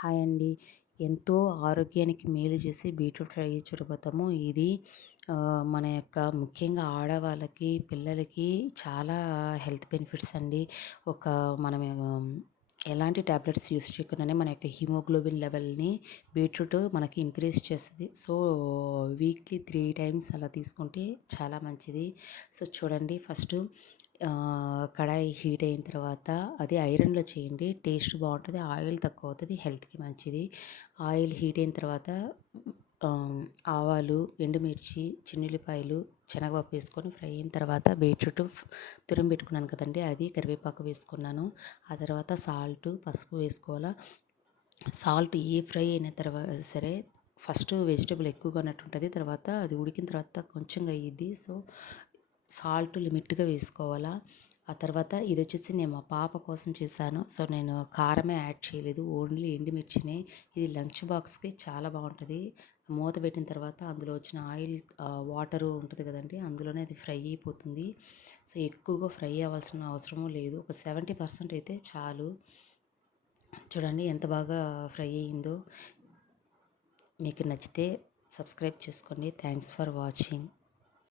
Hi అండి. ఎంతో ఆరోగ్యానికి మేలు చేసి బీట్రూట్ ఫ్రై చూడబోతాము. ఇది మన యొక్క ముఖ్యంగా ఆడవాళ్ళకి, పిల్లలకి చాలా హెల్త్ బెనిఫిట్స్ అండి. ఒక మనం ఎలాంటి టాబ్లెట్స్ యూస్ చేయకుండానే మన యొక్క హిమోగ్లోబిన్ లెవెల్‌ని బీట్రూట్ మనకి ఇంక్రీజ్ చేస్తది. సో, వీక్లీ 3 టైమ్స్ అలా తీసుకుంటే చాలా మంచిది. సో, చూడండి ఫస్టు కడాయి హీట్ అయిన తర్వాత అది ఐరన్‌లో చేయండి. టేస్ట్ బావుంటది. ఆయిల్ తక్కువ అవుతది. హెల్త్‌కి మంచిది. ఆయిల్ హీట్ అయిన తర్వాత ఆహ్, ఆవాలు, ఎండుమిర్చి, చిన్నుల్లిపాయలు, శనగపప్పు వేసుకొని ఫ్రై అయిన తర్వాత బీట్రూట్ తురిమి పెట్టుకున్నాను కదండీ! అది కరివేపాకు వేసుకున్నాను. ఆ తర్వాత సాల్టు, పసుపు వేసుకోవాలా. సాల్ట్ ఏ ఫ్రై అయిన సరే ఫస్ట్ వెజిటబుల్ ఎక్కువగా ఉన్నట్టుంటది. తర్వాత అది ఉడికిన తర్వాత కొంచెంగా అయ్యిద్ది. సో, సాల్ట్ లిమిట్‌గా వేసుకోవాలా. ఆ తర్వాత ఇదొచ్చేసి నేను మా పాప కోసం చేశాను. సో, నేను కారమే యాడ్ చేయలేదు. ఓన్లీ ఎండుమిర్చినే. ఇది లంచ్ బాక్స్‌కి చాలా బావుంటది. మూత పెట్టిన తర్వాత అందులో వచ్చిన ఆయిల్ వాటరు ఉంటది కదండీ! అందులోనే అది ఫ్రై అయిపోతుంది. సో, ఎక్కువగా ఫ్రై అవ్వాల్సిన అవసరము లేదు. ఒక 70% అయితే చాలు. చూడండి ఎంత బాగా ఫ్రై అయిందో. మీకు నచ్చితే సబ్స్క్రైబ్ చేసుకోండి. Thanks for watching.